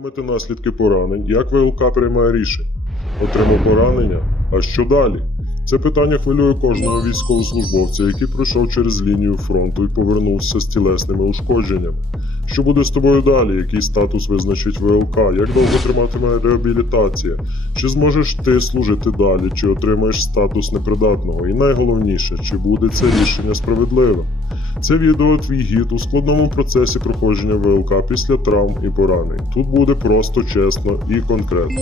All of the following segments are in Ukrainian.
Усвідомити наслідки поранень, як ВЛК приймає рішення. Отримав поранення. А що далі? Це питання хвилює кожного військовослужбовця, який пройшов через лінію фронту і повернувся з тілесними ушкодженнями. Що буде з тобою далі? Який статус визначить ВЛК? Як довго триматиме реабілітація? Чи зможеш ти служити далі, чи отримаєш статус непридатного? І найголовніше, чи буде це рішення справедливим? Це відео твій гід у складному процесі проходження ВЛК після травм і поранень. Тут буде просто чесно і конкретно.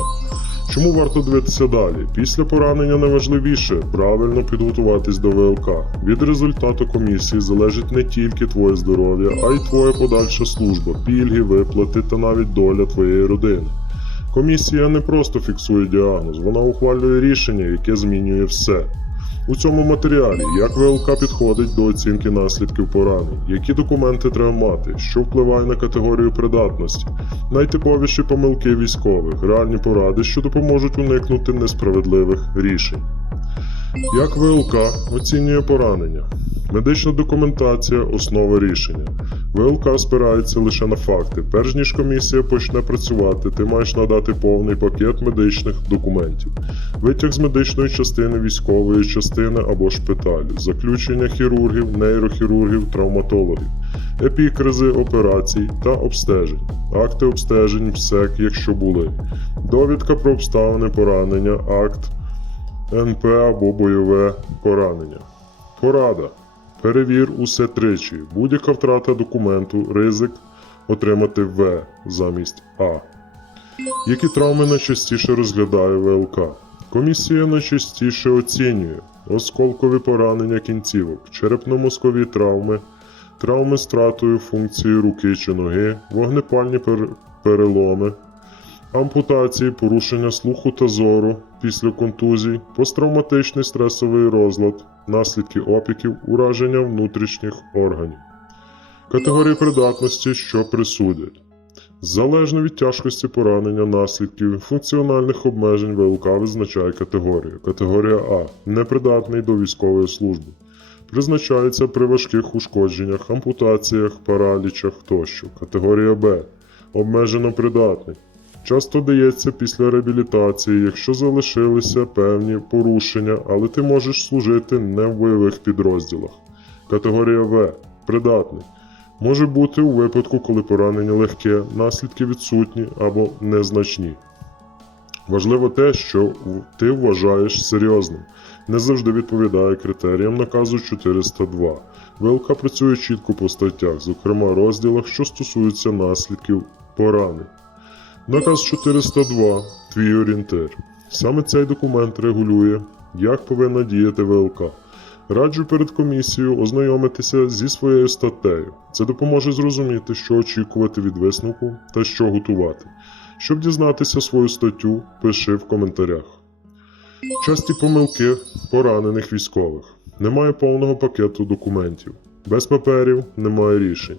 Чому варто дивитися далі? Після поранення найважливіше правильно підготуватись до ВЛК. Від результату комісії залежить не тільки твоє здоров'я, а й твоя подальша служба, пільги, виплати та навіть доля твоєї родини. Комісія не просто фіксує діагноз, вона ухвалює рішення, яке змінює все. У цьому матеріалі як ВЛК підходить до оцінки наслідків поранень, які документи треба мати, що впливає на категорію придатності, найтиповіші помилки військових, реальні поради, що допоможуть уникнути несправедливих рішень. Як ВЛК оцінює поранення? Медична документація основа рішення. ВЛК спирається лише на факти. Перш ніж комісія почне працювати, ти маєш надати повний пакет медичних документів, витяг з медичної частини військової частини або шпиталю, заключення хірургів, нейрохірургів, травматологів, епікризи операцій та обстежень, акти обстежень, МСЕК, якщо були, довідка про обставини поранення, акт НП або бойове поранення. Порада. Перевір усе тричі. Будь-яка втрата документу, ризик отримати В замість А. Які травми найчастіше розглядає ВЛК? Комісія найчастіше оцінює осколкові поранення кінцівок, черепно-мозкові травми, травми з втратою функції руки чи ноги, вогнепальні переломи, ампутації, порушення слуху та зору після контузій, посттравматичний стресовий розлад, наслідки опіків, ураження внутрішніх органів. Категорії придатності, що присудять. Залежно від тяжкості поранення, наслідків, функціональних обмежень ВЛК визначає категорію. Категорія А непридатний до військової служби. Призначається при важких ушкодженнях, ампутаціях, паралічах тощо. Категорія Б обмежено придатний. Часто дається після реабілітації, якщо залишилися певні порушення, але ти можеш служити не в бойових підрозділах. Категорія В придатний. Може бути у випадку, коли поранення легке, наслідки відсутні або незначні. Важливо те, що ти вважаєш серйозним. Не завжди відповідає критеріям наказу 402. ВЛК працює чітко по статтях, зокрема розділах, що стосуються наслідків поранень. Наказ 402 твій орієнтир. Саме цей документ регулює, як повинна діяти ВЛК. Раджу перед комісією ознайомитися зі своєю статтею. Це допоможе зрозуміти, що очікувати від висновку та що готувати. Щоб дізнатися свою статтю, пиши в коментарях. Часті помилки поранених військових. Немає повного пакету документів. Без паперів немає рішень.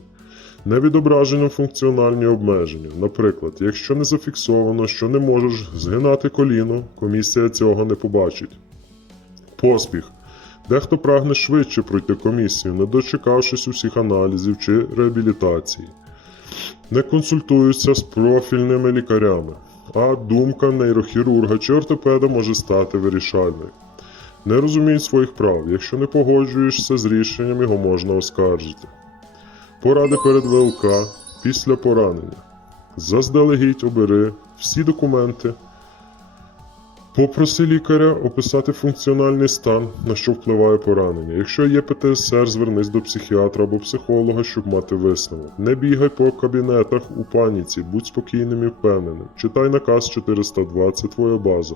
Не відображено функціональні обмеження. Наприклад, якщо не зафіксовано, що не можеш згинати коліно, комісія цього не побачить. Поспіх. Дехто прагне швидше пройти комісію, не дочекавшись усіх аналізів чи реабілітації. Не консультуються з профільними лікарями, а думка нейрохірурга чи ортопеда може стати вирішальною. Не розуміють своїх прав. Якщо не погоджуєшся з рішенням, його можна оскаржити. Поради перед ВЛК після поранення. Заздалегідь обери всі документи. Попроси лікаря описати функціональний стан, на що впливає поранення. Якщо є ПТСР, звернись до психіатра або психолога, щоб мати висновок. Не бігай по кабінетах у паніці, будь спокійним і впевненим. Читай наказ 402, це твоя база.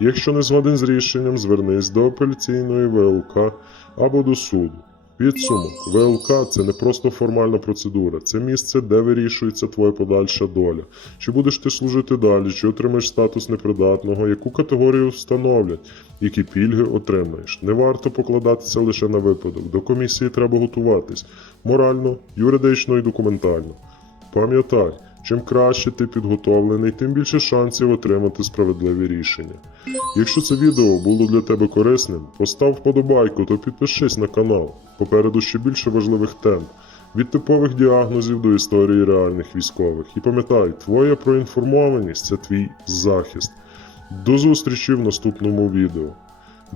Якщо не згоден з рішенням, звернись до апеляційної ВЛК або до суду. Підсумок ВЛК це не просто формальна процедура, це місце, де вирішується твоя подальша доля. Чи будеш ти служити далі, чи отримаєш статус непридатного, яку категорію встановлять, які пільги отримаєш. Не варто покладатися лише на випадок. До комісії треба готуватись морально, юридично і документально. Пам'ятай, чим краще ти підготовлений, тим більше шансів отримати справедливі рішення. Якщо це відео було для тебе корисним, постав вподобайку та підпишись на канал. Попереду ще більше важливих тем. Від типових діагнозів до історії реальних військових. І пам'ятай, твоя проінформованість це твій захист. До зустрічі в наступному відео.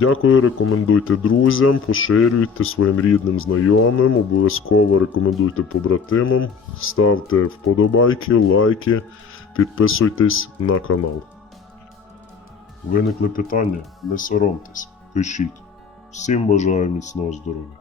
Дякую, рекомендуйте друзям, поширюйте своїм рідним знайомим, обов'язково рекомендуйте побратимам, ставте вподобайки, лайки, підписуйтесь на канал. Виникли питання? Не соромтесь, пишіть. Всім бажаю міцного здоров'я.